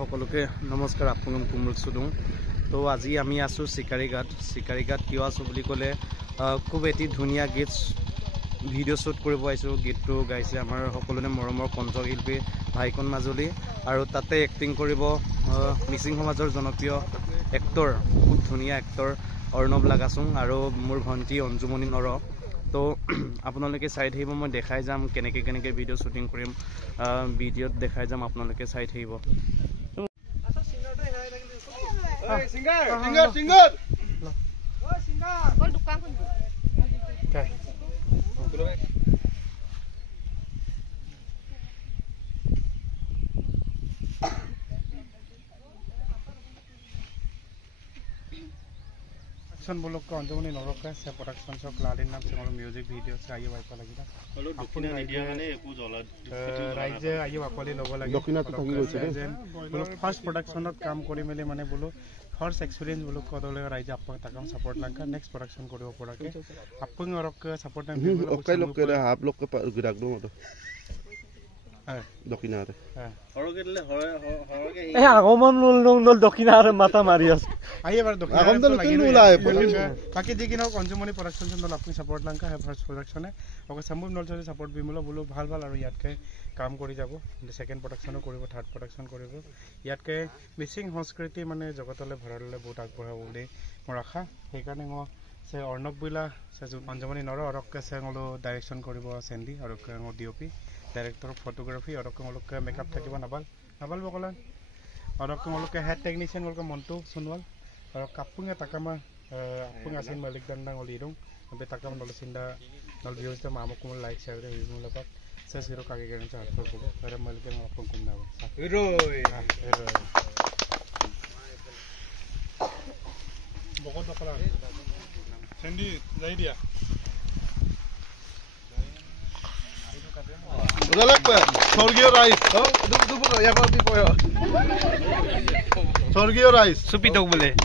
সকলোকে নমস্কাৰ আপোনাক কুমল সুদুং তো আজি আমি আছো শিকাৰীঘাট কিয় আছো বুলি ক'লে খুব এটি ধুনীয়া গীত ভিডিঅ' শ্বুট কৰিব আহিছোঁ গীতটো গাইছে আমাৰ সকলোৰে মৰমৰ কণ্ঠশিল্পী ভাইকন মাজুলী আৰু তাতে এক্টিং কৰিব মিচিং সমাজৰ জনপ্ৰিয় এক্টৰ খুব ধুনীয়া এক্টৰ অৰ্ণৱ লাগাচুং আৰু মোৰ ভণ্টি অঞ্জুমণি নৰ তো আপোনালোকে চাই থাকিব মই দেখাই যাম কেনেকৈ ভিডিঅ' শ্বুটিং কৰিম ভিডিঅ'ত দেখাই যাম আপোনালোকে চাই থাকিব singer kol dukang kun okay action bolok ko anjumani norokka se production so klalin nam se music video se ayo wipe lagida holo dokina idea mane eku jola raije ayo akoli logo lagi dokina to thaki goise bolo first production ot kaam kori mele mane bolo first experience bolo kodole raije appa takam support lanka next production koribo porake appung orok support na okay lok ke hap lok ke girak do to dokina ate horoge dile horoge e agomon nol dokina ar mata marias aye bar dokina agom to nulai baki dikino consumer production nol apni support lanka hai first production e oke sambub nol chole support bimulo bolo bhal aru yatke কাম কৰি যাব second প্ৰডাকশনো কৰিব third production কৰিব ইয়াতকে মিচিং সংস্কৃতি মানে জগতলে ভৰালে বহুত আগবঢ়া বুলি মোৰ আশা সেইকাৰণে মই সে অৰ্ণৱ বিলা সে অঞ্জমনি নৰ অৰককে সে ngolo ডাইৰেকশন কৰিব সেন্ডি আৰু ক ডিওপি ডাইৰেক্টৰ ফটোগ্ৰাফি আৰু ক মেকআপ থাকিব নাবাল বকলা আৰু ক হেড টেকনিশিয়ান ক মন্টু সোনৱাল আৰু কাপুঙে তাকামা আপুং আছিন মালিক দণ্ডা ngoli dong বে তাকাম নল সিন্দা নল ভিউজ তে মামক লাইক শেয়ার রে video লপাক saya siro kaki keren cah so buku pada malikan ngapung kumnawa heroi bokot dokala sendi jai dia udah lek sorgio rice oh dubu ya kau tipe ya sorgio rice supi dog boleh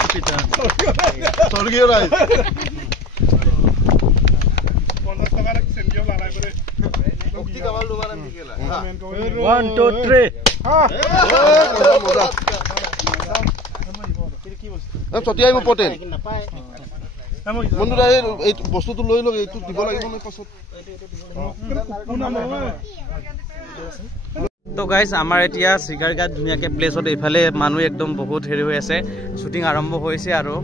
supita sorgio rice kondas takar sendio lalai boleh Okti kawal luar nanti kela. 1 2 3. Sotia ibu poten. Menurut saya itu bos tu loy loy itu dibawa lagi mana pasut. তো guys আমাৰ এতিয়া শিকাৰীঘাট ধুনীয়াকৈ প্লেছত এইফালে মানুহ একদম বহুত হেৰি হৈ আছে শ্বুটিং আৰম্ভ হৈছে আৰু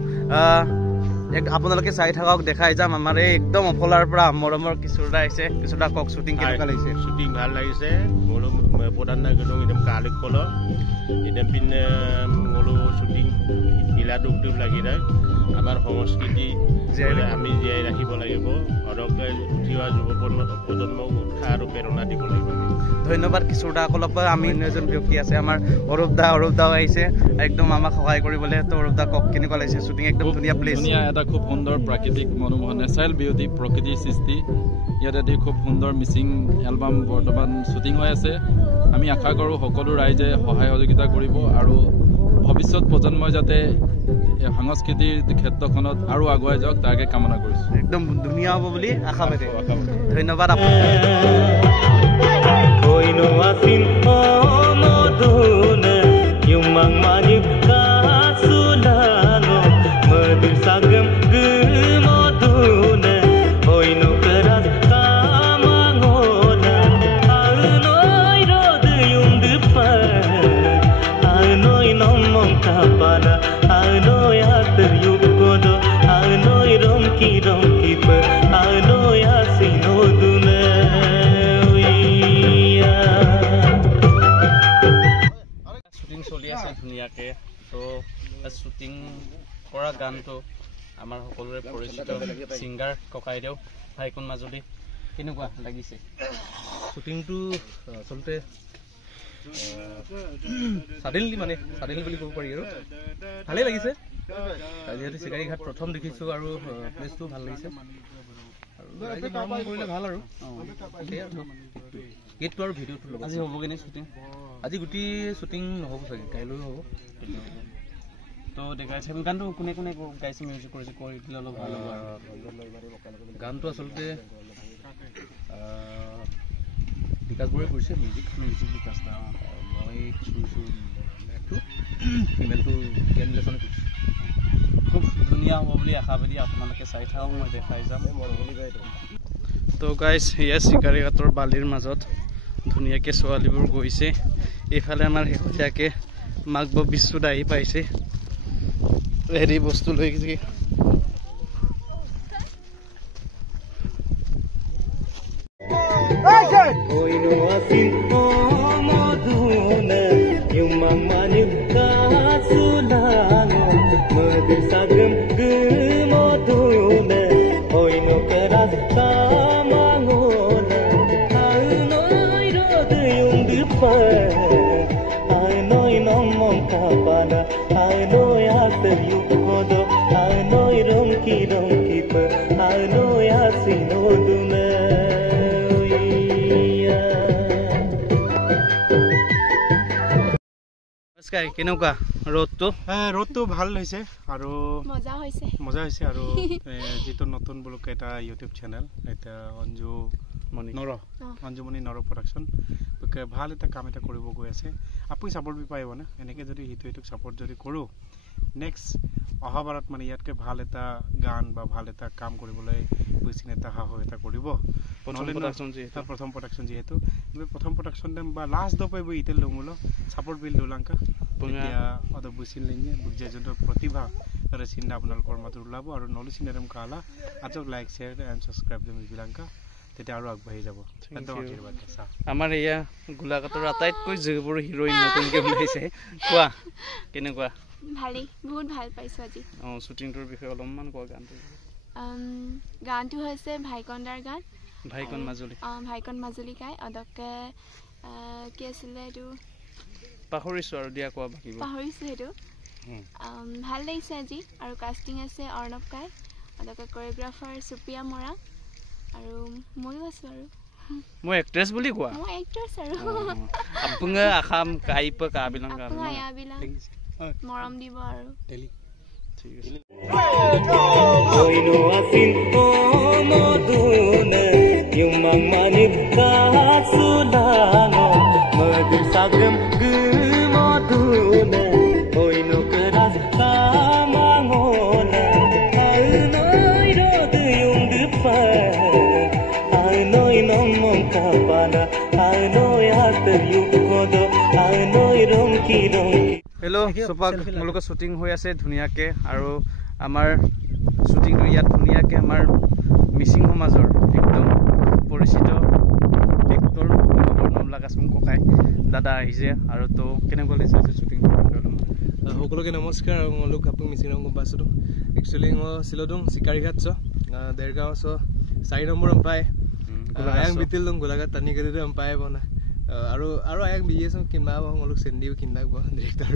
আপোনালোকে চাই থাকক দেখাই যাম আমাৰ এই একদম অফলাৰ পৰা মৰমৰ কিছুটা আহিছে কিছুটা কক শ্বুটিং কেনেকুৱা লাগিছে শ্বুটিং ভাল লাগিছে মোৰো প্ৰধান নাগৰিক একদম কালিক কল একদম পিনে মোৰো শ্বুটিং ইলা দুখ লাগি যায় আমাৰ সংস্কৃতি আমি জীয়াই ৰাখিব লাগিব অৰকে উঠিওৱা যুৱ প্ৰজন্মক উৎসাহ আৰু প্ৰেৰণা দিব লাগিব ধন্যবাদ কিছুটা অলপ আমি এজন ব্যক্তি আছে আমাৰ অৰূপ দাও আহিছে একদম আমাক সহায় কৰিবলৈ তো অৰূপ দা কক কেনেকুৱা লাগিছে শ্বুটিং একদম ধুনীয়া প্লেচ ধুনীয়া এটা খুব সুন্দৰ প্ৰাকৃতিক মনোমোহা নেচাৰেল বিউটি প্ৰকৃতিৰ সৃষ্টি ইয়াতে খুব সুন্দৰ মিচিং এলবাম বৰ্তমান শ্বুটিং হৈ আছে আমি আশা কৰোঁ সকলো ৰাইজে সহায় সহযোগিতা কৰিব আৰু ভৱিষ্যত প্ৰজন্মই যাতে সাংস্কৃতিৰ ক্ষেত্ৰখনত আৰু আগুৱাই যাওক তাকে কামনা কৰিছোঁ একদম ধুনীয়া হ'ব বুলি আশাবাদী ধন্যবাদ ধুনীয়াকে তো শ্বুটিং কৰা গানটো আমাৰ সকলোৰে পৰিচিত সিংগাৰ ককাইদেউ ভাইকন মাজুলী কেনেকুৱা লাগিছে শ্বুটিংটো আচলতে সাডেনলি বুলি ক'ব পাৰি আৰু ভালেই লাগিছে যিহেতু শিকাৰীঘাট প্ৰথম দেখিছোঁ আৰু প্লেচটো ভাল লাগিছে আৰু কৰিলে ভাল আৰু গীতটো আৰু ভিডিঅ'টো আজি হ'ব কিনে শ্বুটিং আজি গোটেই শ্বুটিং নহ'ব চাগে কাইলৈ হ'ব তো দেখাইছে গানটো কোনে কোনে গাইছে মিউজিক কৰিছে কৰি দিলে অলপ ভাল হ'ব আৰু গানটো আচলতে বিকাশ বৰাই কৰিছে মিউজিক বিকাশ দা মই চুইছোঁ ফিমেলটো কেনলেছনে কৰিছোঁ খুব ধুনীয়া হ'ব বুলি আশাবাদী আপোনালোকে চাই থাকক মই দেখাই যাম তো গাইজ এয়া চিকাৰীঘাটৰ বালিৰ মাজত ধুনীয়াকৈ ছোৱালীবোৰ গৈছে এইফালে আমাৰ শেহতীয়াকৈ মাঘ বিশ্বত আহি পাইছে হেৰি বস্তু লৈ কেনেকুৱা ৰ'দটো ভাল হৈছে আৰু মজা হৈছে আৰু যিটো নতুন বুলক এটা ইউটিউব চেনেল এটা অঞ্জুমণি নৰ প্ৰডাকশ্যন ভাল এটা কাম এটা কৰিব গৈ আছে আপুনি ছাপৰ্ট বি পাৰিব না এনেকৈ যদি সিটোক ছাপৰ্ট যদি কৰোঁ নেক্সট অহাবাৰত মানে ইয়াতকৈ ভাল এটা গান বা ভাল এটা কাম কৰিবলৈ বুজিন এটা সাহস এটা কৰিব প্ৰথম প্ৰডাকশ্যন যিহেতু প্ৰথম প্ৰডাকশ্যন বা লাষ্ট দপাই ইটেল লমুলো ছাপৰ্ট বিল দুলাংকা এতিয়া অদব বুজিন লেঙে বুজি যোনটো প্ৰতিভা তাৰে চিন্তা আপোনালোকৰ মাজত ওলাব আৰু নলি চিনেম কালা আজক লাইক শ্বেয়াৰ এণ্ড ছাবস্ক্ৰাইব দিম বিলাংকা তেতিয়া আৰু আগবাঢ়ি যাব আমাৰ এয়া গোলাঘাটৰ আটাইতকৈ যিবোৰ হিৰোইন নতুনকৈ ওলাইছে কোৱা কেনেকুৱা ভালেই বহুত ভাল পাইছোঁ আজি শ্বুটিংটোৰ বিষয়ে অলপমান কোৱা গানটো হৈছে ভাইকনদাৰ গান ভাইকন মাজুলী গাই অদকে কি আছিলে এইটো পাহৰিছোঁ আৰু দিয়া কোৱা বাকী পাহৰিছোঁ সেইটো ভাল লাগিছে আজি আৰু কাষ্টিং আছে অৰ্ণৱ কাই অদকে কোৰিঅ'গ্ৰাফাৰ সুপ্ৰিয়া মৰা আৰু ময়ো আছোঁ আৰু মই এক্ট্ৰেছ বুলি কোৱা মই এক্ট্ৰেছ আৰু আপোন আখাম কাইপ কাবিলং আয়াবিলং মৰম দিব আৰু ঠিক আছে Oino asin omodune yumang manik kasulano madir sagam gumodune oino keras kamangona ainoi rod yung dipa ainoi nomong kapana ainoi atar yukodo ainoi ronki hello' চোপাক মোলোকৰ শ্বুটিং হৈ আছে ধুনীয়াকৈ আৰু আমাৰ শ্বুটিংটো ইয়াত ধুনীয়াকৈ আমাৰ মিচিং সমাজৰ একদম পৰিচিত এক্টৰ বৰ্ণমূলাক আচোন ককাই দাদা আহিছে আৰু তো কেনেকুৱা লাগিছে শ্বুটিংটো সকলোকে নমস্কাৰ আৰু মোলোক আপুনি মিচিং ৰং গম পাইছোঁ একচুৱেলি মই চিলদং চিকাৰীঘাট চ দেৰগাঁও চ 4 নম্বৰ পায় আয়াং বিতিল দং গোলাঘাট টানি কৰি পায় বনা আৰু আয়াং বিএছ কিনা মোলোক চেণ্ডিও কিনাক ডিৰেক্টৰ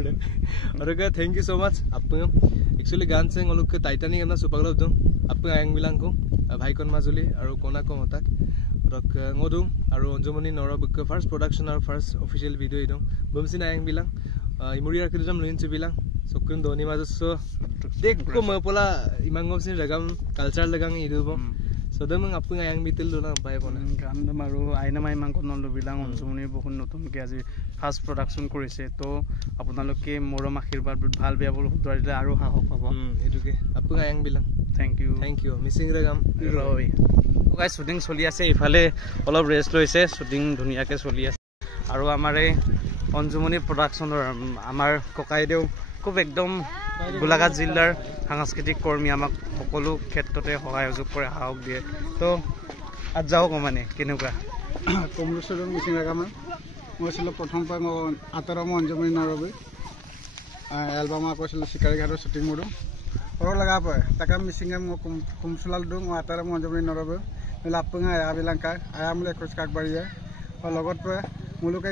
আৰু থ্যাংক ইউ সো মাচ আপুনি একচুৱেলি গান চেং মোলোক টাইটানিক এনা সুপাগলব দং আপুনি আয়াং বিলাংকো ভাইকন মাজুলী আৰু কোনা কমতাক ৰক ngodung আৰু অঞ্জুমণি নৰবক ফাৰ্স্ট প্ৰডাকশ্যন আৰু ফাৰ্স্ট অফিচিয়েল ভিডিও ইদং বমসিন আয়াং বিলাং ইমুৰিয়াৰ কিদম লইনচি বিলাং সকুন ধনি মাজছ দেখো মপলা ইমাংগমসিন জাগাম কালচাৰ লগাং ইদুব সদমং আপুনি আয়াং বিতিল দলা পায় বনা গান আৰু আইনামাই মাংক নলু বিলাং অঞ্জুমণিৰ বহুত নতুনকৈ আজি ফাৰ্স্ট প্ৰডাকশ্যন কৰিছে তো আপোনালোকে মৰম আশীৰ্বাদ ভাল বেয়াবোৰ উত্তৰ দিলে আৰু সাহস পাব এটুকে আপুনি আয়াং বিলাং থ্যাংক ইউ মিচিং ৰাগাম ৰয় গাইজ শ্বুটিং চলি আছে ইফালে অলপ ৰেষ্ট লৈছে শ্বুটিং ধুনীয়াকৈ চলি আছে আৰু আমাৰ এই অঞ্জুমণি প্ৰডাকশ্যনৰ আমাৰ ককাইদেউ খুব একদম গোলাঘাট জিলাৰ সাংস্কৃতিক কৰ্মী আমাক সকলো ক্ষেত্ৰতে সহায় সহযোগ কৰে সাহস দিয়ে তো আজ যাওক মানে কেনেকুৱা কমলেশ্বৰৰ মিচিং ৰাগামান মই আছিলোঁ প্ৰথম পৰা মই আঁতৰম অঞ্জুমণি নৰবৈ এলবাম কৈছিলোঁ চিকাৰীঘাটৰ শ্বুটিং মোৰো সৰু লগা পায় তাকে মিচিঙে মই কুমচোলাল দিওঁ মই আঁতৰম অঞ্জুমণি নৰবৈ বোলে আপুনি আয়াবিলাংকা আয়া মোলে খোজ কাগবাঢ়িয়ে লগত পৰে মোলোকে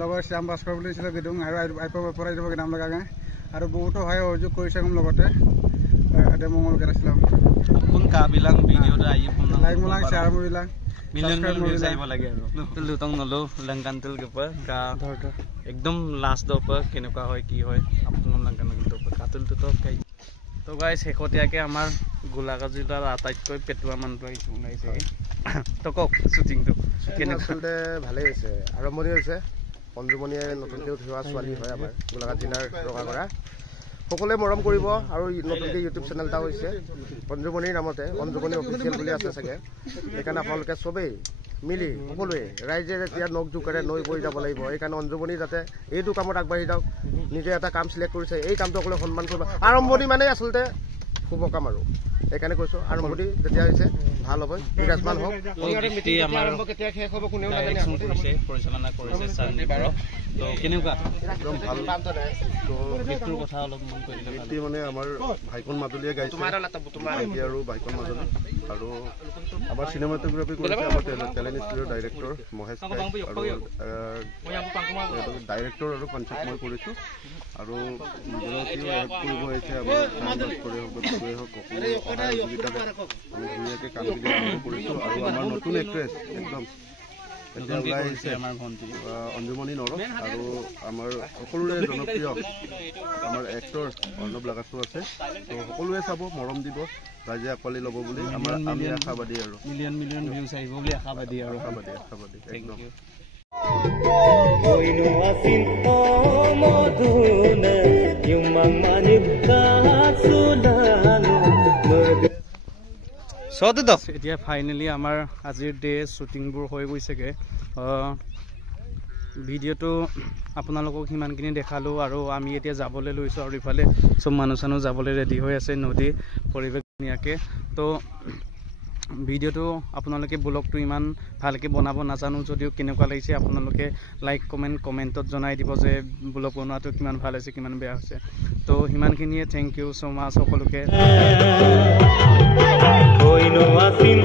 লগৰ শ্যাম ভাস্কৰ বুলি দিছিলোঁ দিওঁ আৰু পৰাই দিব নাম লগা গায় আৰু বহুতো সহায় সহযোগ কৰিছে লগতে মংগলকে আছিলোঁ apun ka bilang video da ayi pun like mo lang, share mo bilang. million views ayibo lage aro lutong nolo langkan tul ke pa ka ekdom last do pa kenuka hoy ki hoy apun langkan to pa katul to kai তো guys হেকটিয়াকে আমাৰ গোলাগাজিলাৰ আটাইতকৈ পেটুৱা মানুহটো আহিছে ওলাইছে তো কক শুটিংটো কেনেকৈ আচলতে ভালেই হৈছে আৰম্ভণি হৈছে পঞ্জুমণিয়ে নতুনকৈ উঠোৱা ছোৱালী হয় আমাৰ গোলাঘাট জিলাৰ ৰঙাগড়া সকলোৱে মৰম কৰিব আৰু নতুনকৈ ইউটিউব চেনেল এটা হৈছে পঞ্জুমণিৰ নামতে পঞ্জুমণি অফিচিয়েল বুলি আছে চাগে সেইকাৰণে আপোনালোকে চবেই মিলি সকলোৱে ৰাইজে যেতিয়া নখ জোকাৰে নৈ বৈ যাব লাগিব সেইকাৰণে অঞ্জুমণি যাতে এইটো কামত আগবাঢ়ি যাওক নিজে এটা কাম চিলেক্ট কৰিছে এই কামটো সকলোৱে সন্মান কৰিব আৰম্ভণি মানে আচলতে শুভ কাম আৰু সেইকাৰণে কৈছোঁ আৰম্ভণি যেতিয়া হৈছে ভাল হ'ব বিৰাজমান হওক কেতিয়া শেষ হ'ব কোনেও নাজানে পৰিচালনা কৰিছে চান্দিবাৰ তো কেনেকুৱা একদম ভাল তো গীতটোৰ কথা অলপ মন কৰি দিলে গীতটি মানে আমাৰ ভাইকন মাজুলীয়ে গাইছে ভাইটি আৰু ভাইকন মাজুলী আৰু আমাৰ চিনেমাটোগ্ৰাফি কৰিছে আমাৰ টেলেণ্ট ষ্টুডিঅ'ৰ ডাইৰেক্টৰ মহেশ আৰু ডাইৰেক্টৰ আৰু কনচেপ্ট মই কৰিছোঁ আৰু হেল্প কৰিব আহিছে আমাৰ কৰে হওক বিজয়ে হওক সকলো সহযোগিতাৰে আমি ধুনীয়াকৈ কামখিনি আৰম্ভ কৰিছোঁ আৰু আমাৰ নতুন এক্ট্ৰেছ একদম এতিয়া ওলাই আহিছে আমাৰ ভণ্টি অঞ্জুমণি নৰক আৰু আমাৰ সকলোৰে জনপ্ৰিয় আমাৰ এক্টৰ অৰ্ণৱ লাগাছো আছে তো সকলোৱে চাব মৰম দিব ৰাইজে আঁকোৱালি ল'ব বুলি আমি আশাবাদী আৰু মিলিয়ন ভিউজ আহিব বুলি আশাবাদী আৰু আশাবাদী একদম Koino asin moduna yumang manip kasulano সদত এতিয়া ফাইনেলি আমাৰ আজিৰ ডে শ্বুটিংবোৰ হৈ গৈছেগৈ ভিডিঅ'টো আপোনালোকক সিমানখিনি দেখালোঁ আৰু আমি এতিয়া যাবলৈ লৈছোঁ আৰু ইফালে চব মানুহ চানুহ যাবলৈ ৰেডি হৈ আছে নদী পৰিৱেশ ধুনীয়াকৈ তো ভিডিঅ'টো আপোনালোকে ব্লগটো ইমান ভালকৈ বনাব নাজানো যদিও কেনেকুৱা লাগিছে আপোনালোকে লাইক কমেণ্টত জনাই দিব যে ব্লগ বনোৱাটো কিমান ভাল হৈছে কিমান বেয়া হৈছে তো সিমানখিনিয়ে থেংক ইউ ছ' মাছ সকলোকে Koino asin